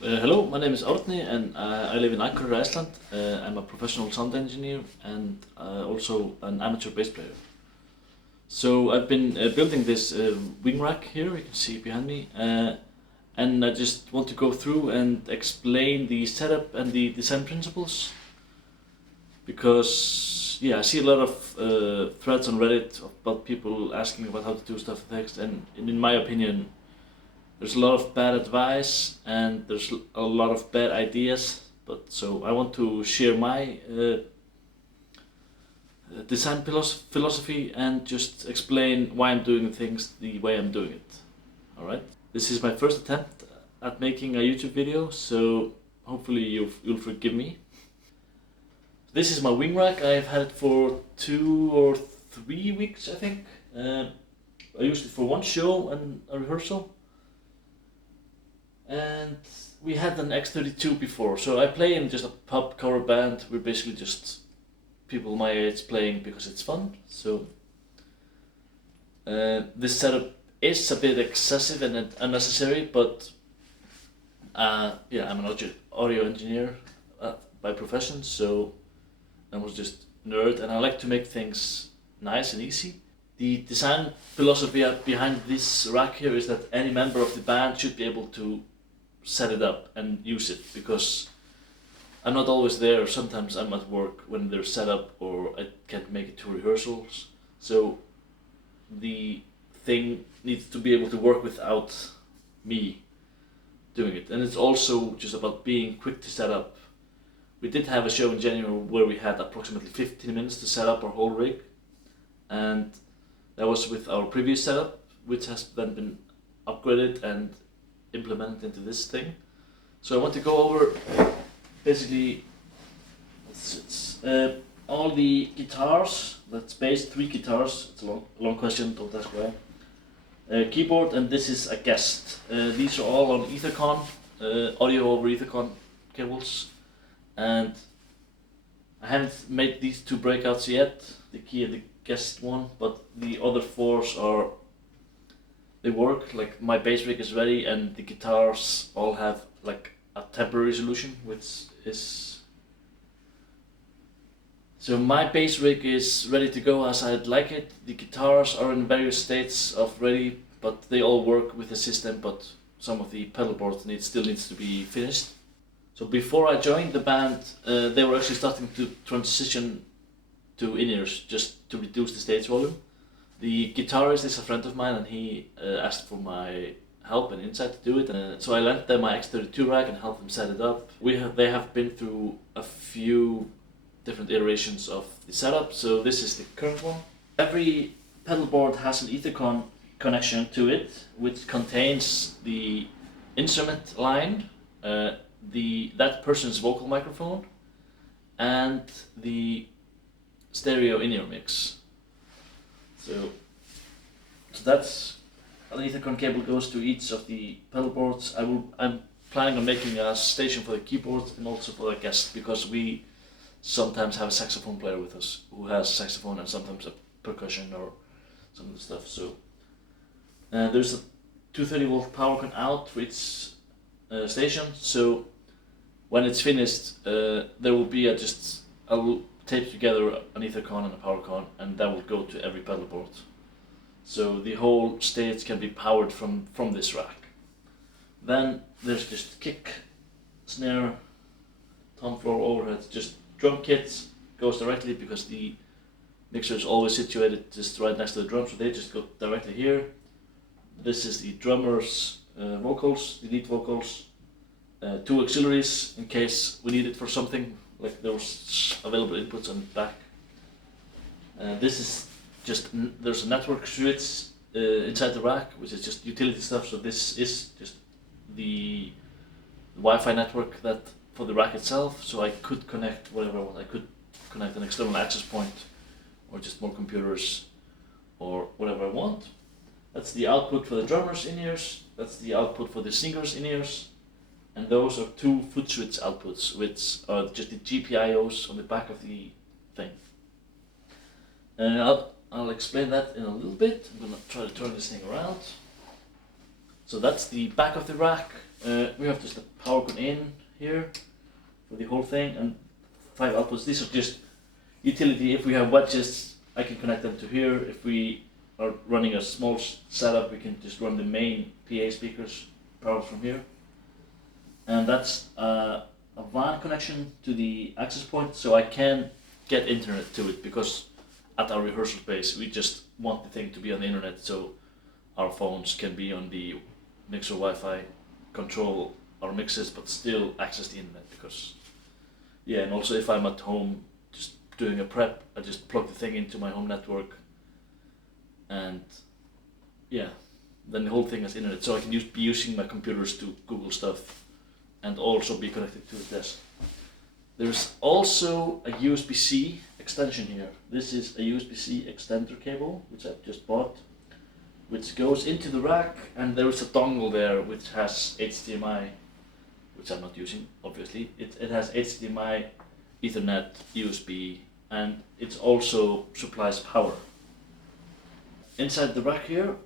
Hello, my name is Árni and I live in Akureyri, Iceland. I'm a professional sound engineer and also an amateur bass player. So I've been building this wing rack here, you can see behind me, and I just want to go through and explain the setup and the design principles because I see a lot of threads on Reddit about people asking about how to do stuff with text, and in my opinion there's a lot of bad advice and there's a lot of bad ideas, but so I want to share my design philosophy and just explain why I'm doing things the way I'm doing it. Alright? This is my first attempt at making a YouTube video, so hopefully you'll forgive me. This is my wing rack. I've had it for 2 or 3 weeks, I think. I used it for one show and a rehearsal. And we had an X32 before, so I play in just a pub cover band. We're basically just people my age playing because it's fun. So this setup is a bit excessive and unnecessary, but I'm an audio engineer by profession, so I was just nerd and I like to make things nice and easy. The design philosophy behind this rack here is that any member of the band should be able to set it up and use it, because I'm not always there. Sometimes I'm at work when they're set up or I can't make it to rehearsals, so the thing needs to be able to work without me doing it. And it's also just about being quick to set up. We did have a show in January where we had approximately 15 minutes to set up our whole rig, and that was with our previous setup, which has then been upgraded and implemented into this thing. So I want to go over basically all the guitars. That's bass, 3 guitars. It's a long question, don't ask why. Keyboard, and this is a guest. These are all on Ethercon, audio over Ethercon cables, and I haven't made these 2 breakouts yet, the key and the guest one, but the other 4s they work. Like my bass rig is ready and the guitars all have like a temporary solution, which is... So my bass rig is ready to go as I'd like it. The guitars are in various states of ready, but they all work with the system, but some of the pedal boards still needs to be finished. So before I joined the band, they were actually starting to transition to in-ears just to reduce the stage volume. The guitarist is a friend of mine and he asked for my help and insight to do it, so I lent them my X32 rack and helped them set it up. They have been through a few different iterations of the setup, so this is the current one. Every pedal board has an Ethercon connection to it, which contains the instrument line, that person's vocal microphone, and the stereo in-ear mix. So that's an Ethercon cable goes to each of the pedal boards. I'm planning on making a station for the keyboard and also for the guest, because we sometimes have a saxophone player with us who has saxophone and sometimes a percussion or some of the stuff. So there's a 230 volt power con out for each station. So when it's finished, there will be I'll tape together an Ethercon and a power con, and that will go to every pedal board. So the whole stage can be powered from this rack. Then there's just kick, snare, tom floor, overhead, just drum kits goes directly, because the mixer is always situated just right next to the drums, so they just go directly here. This is the drummer's vocals, the lead vocals, 2 auxiliaries in case we need it for something, like there was available inputs on the back. This is just, there's a network switch inside the rack, which is just utility stuff. So this is just the Wi-Fi network that for the rack itself. So I could connect whatever I want. I could connect an external access point, or just more computers, or whatever I want. That's the output for the drummer's in-ears. That's the output for the singer's in-ears. And those are 2 foot switch outputs, which are just the GPIOs on the back of the thing. And I'll explain that in a little bit. I'm gonna try to turn this thing around. So that's the back of the rack. We have just a power cord in here for the whole thing, and 5 outputs. These are just utility. If we have wedges, I can connect them to here. If we are running a small setup, we can just run the main PA speakers power from here. And that's a WAN connection to the access point, so I can get internet to it, because at our rehearsal space we just want the thing to be on the internet, so our phones can be on the mixer Wi-Fi, control our mixes, but still access the internet. Because yeah, and also if I'm at home just doing a prep, I just plug the thing into my home network, and yeah, then the whole thing has internet, so I can be using my computers to Google stuff and also be connected to the desk. There's also a USB-C extension here. This is a USB-C extender cable, which I've just bought, which goes into the rack, and there is a dongle there which has HDMI, which I'm not using, obviously. It has HDMI, Ethernet, USB, and it also supplies power. Inside the rack here,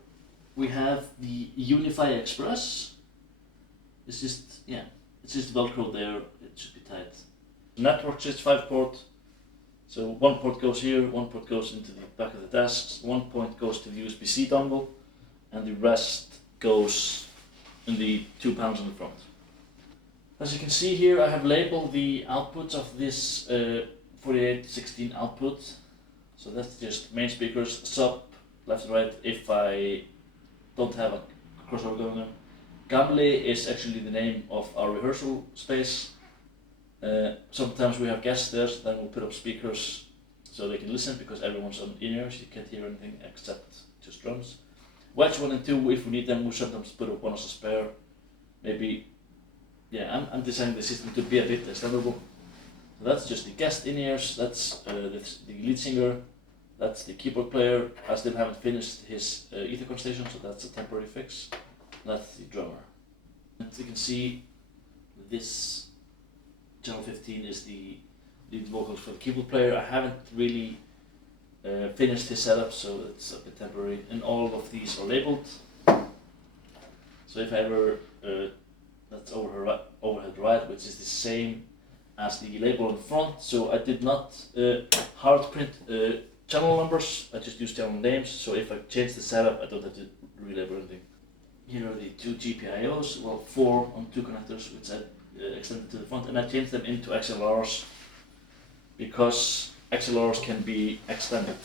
we have the Unify Express. It's just Velcro there, it should be tight. Network switch 5-port. So one port goes here, one port goes into the back of the desk, one point goes to the USB-C dongle, and the rest goes in the 2 panels on the front. As you can see here, I have labeled the outputs of this 4816 output. So that's just main speakers, sub, left and right, if I don't have a crossover going on. Gamle is actually the name of our rehearsal space. Sometimes we have guests there, so then we'll put up speakers so they can listen, because everyone's on in-ears, you can't hear anything except just drums. Wedge 1 and 2, if we need them, we sometimes put up one as a spare. Maybe, yeah, I'm designing the system to be a bit extendable. So that's just the guest in-ears, that's the lead singer, that's the keyboard player. I still haven't finished his Ethercon station, so that's a temporary fix. That's the drummer. And you can see this channel 15 is the lead vocals for the keyboard player. I haven't really finished his setup, so it's a bit temporary. And all of these are labeled. So if I ever, that's overhead right, which is the same as the label in front. So I did not hard print channel numbers, I just used channel names. So if I change the setup, I don't have to relabel anything. Here are the 2 GPIOs, well 4 on 2 connectors, which I extended to the front, and I changed them into XLRs because XLRs can be extended.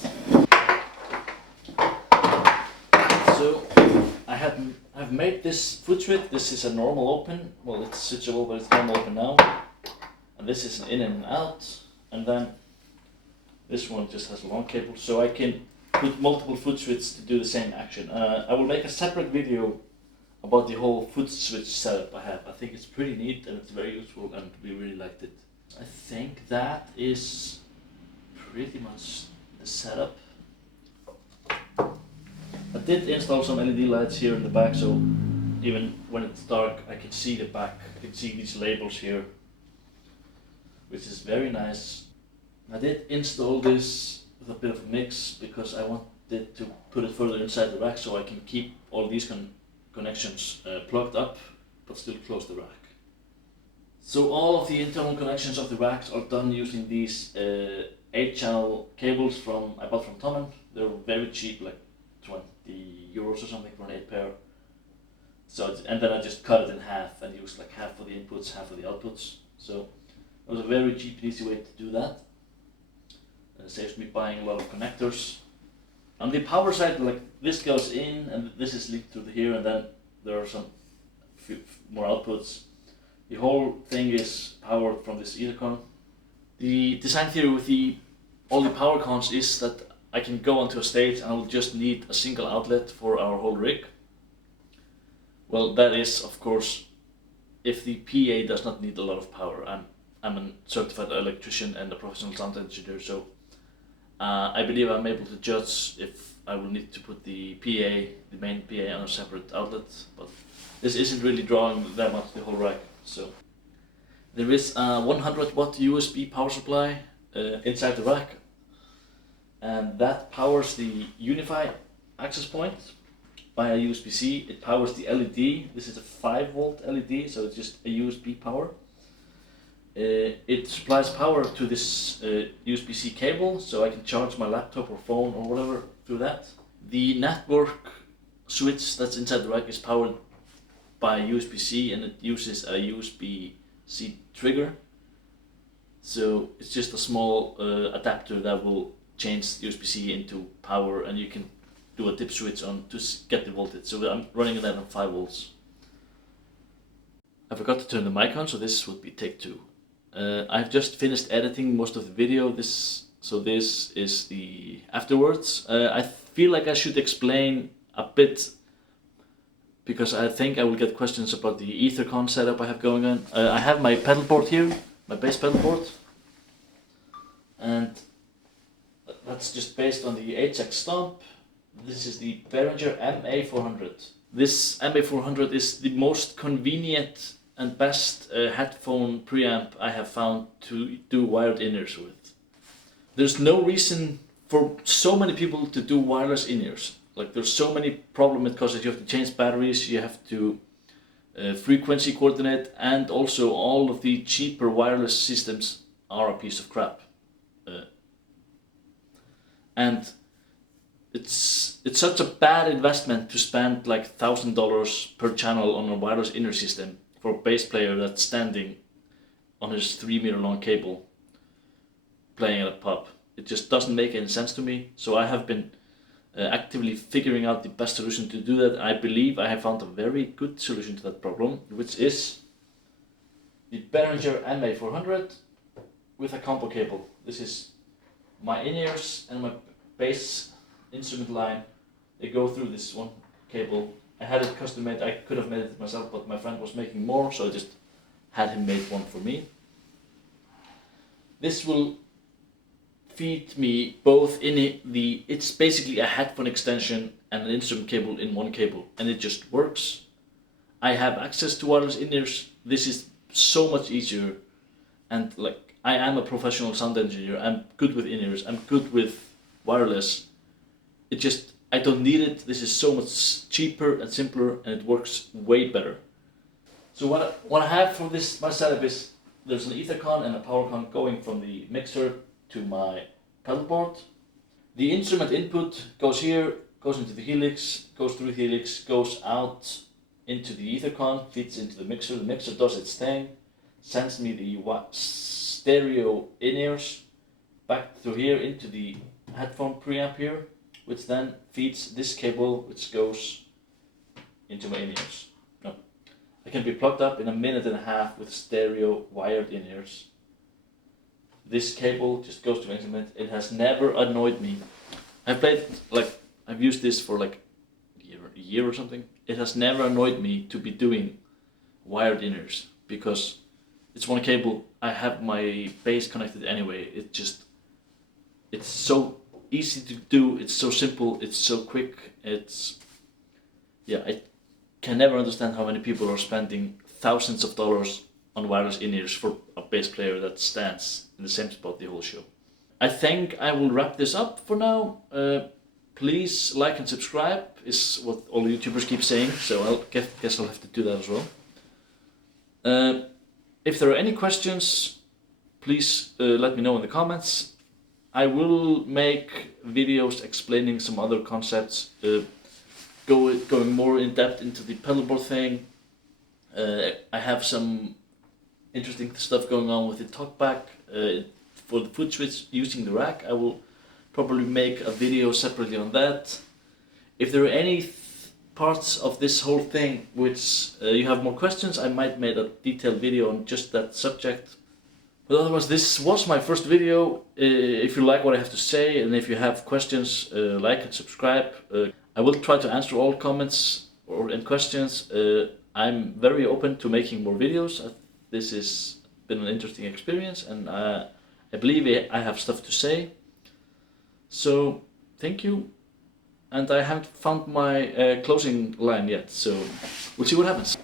So I've made this foot switch. This is a normal open, well it's switchable, but it's normal open now. And this is an in and out, and then this one just has a long cable, so I can put multiple foot switches to do the same action. I will make a separate video about the whole foot switch setup I have. I think it's pretty neat and it's very useful, and we really liked it. I think that is pretty much the setup. I did install some LED lights here in the back, so even when it's dark I can see the back. I can see these labels here, which is very nice. I did install this with a bit of a mix because I wanted to put it further inside the rack so I can keep all these connections plugged up but still close the rack. So all of the internal connections of the racks are done using these 8-channel cables I bought from Tommen. They're very cheap, like 20 euros or something for an 8 pair. So and then I just cut it in half and used like half for the inputs, half for the outputs. So it was a very cheap and easy way to do that. It saves me buying a lot of connectors. On the power side, like this goes in and this is linked to here, and then there are some few more outputs. The whole thing is powered from this Ethercon. The design theory with all the power cons is that I can go onto a stage and I will just need a single outlet for our whole rig. Well, that is of course if the PA does not need a lot of power. I'm a certified electrician and a professional sound engineer, so I believe I'm able to judge if I will need to put the main PA on a separate outlet, but this isn't really drawing that much the whole rack. So there is a 100 watt USB power supply inside the rack, and that powers the Unify access point. by a USB-C. It powers the LED. This is a 5-volt LED, so it's just a USB power. It supplies power to this USB-C cable, so I can charge my laptop or phone or whatever through that. The network switch that's inside the rack is powered by USB-C, and it uses a USB-C trigger. So it's just a small adapter that will change USB-C into power, and you can do a dip switch on to get the voltage. So I'm running that on 5 volts. I forgot to turn the mic on, so this would be take 2. I've just finished editing most of the video. So this is the afterwards. I feel like I should explain a bit, because I think I will get questions about the Ethercon setup I have going on. I have my pedal board here, my bass pedal board, and that's just based on the HX Stomp. This is the Behringer MA400. This MA400 is the most convenient and best headphone preamp I have found to do wired in-ears with. There's no reason for so many people to do wireless in-ears. Like, there's so many problems it causes. You have to change batteries, you have to frequency coordinate, and also all of the cheaper wireless systems are a piece of crap. And it's such a bad investment to spend like $1,000 per channel on a wireless in-ear system for a bass player that's standing on his 3-meter long cable playing at a pub. It just doesn't make any sense to me. So I have been actively figuring out the best solution to do that. I believe I have found a very good solution to that problem, which is the Behringer MA400 with a combo cable. This is my in-ears and my bass instrument line. They go through this one cable. I had it custom made. I could have made it myself, but my friend was making more, so I just had him make one for me. This will feed me both in it's basically a headphone extension and an instrument cable in one cable, and it just works. I have access to wireless in-ears. This is so much easier, and like, I am a professional sound engineer. I'm good with in-ears. I'm good with wireless. It just, I don't need it. This is so much cheaper and simpler, and it works way better. So what I have for this, my setup is, there's an Ethercon and a PowerCon going from the mixer to my pedal board. The instrument input goes here, goes into the helix, goes through the helix, goes out into the Ethercon, feeds into the mixer. The mixer does its thing, sends me the stereo in-ears back through here into the headphone preamp here, which then feeds this cable, which goes into my in-ears. No. I can be plugged up in a minute and a half with stereo wired in-ears. This cable just goes to instrument. It has never annoyed me. I've used this for like a year or something. It has never annoyed me to be doing wired in-ears, because it's one cable. I have my bass connected anyway. It's so easy to do. It's so simple. It's so quick. I can never understand how many people are spending thousands of dollars on wireless in-ears for a bass player that stands in the same spot the whole show. I think I will wrap this up for now. Please like and subscribe is what all YouTubers keep saying, so I guess I'll have to do that as well. If there are any questions, please let me know in the comments. I will make videos explaining some other concepts, going more in depth into the pedalboard thing. I have some interesting stuff going on with the talkback for the foot switch using the rack. I will probably make a video separately on that. If there are any parts of this whole thing which you have more questions, I might make a detailed video on just that subject. But otherwise, this was my first video. If you like what I have to say, and if you have questions, like and subscribe. I will try to answer all comments and questions. I'm very open to making more videos. This has been an interesting experience, and I believe I have stuff to say. So, thank you. And I haven't found my closing line yet, so we'll see what happens.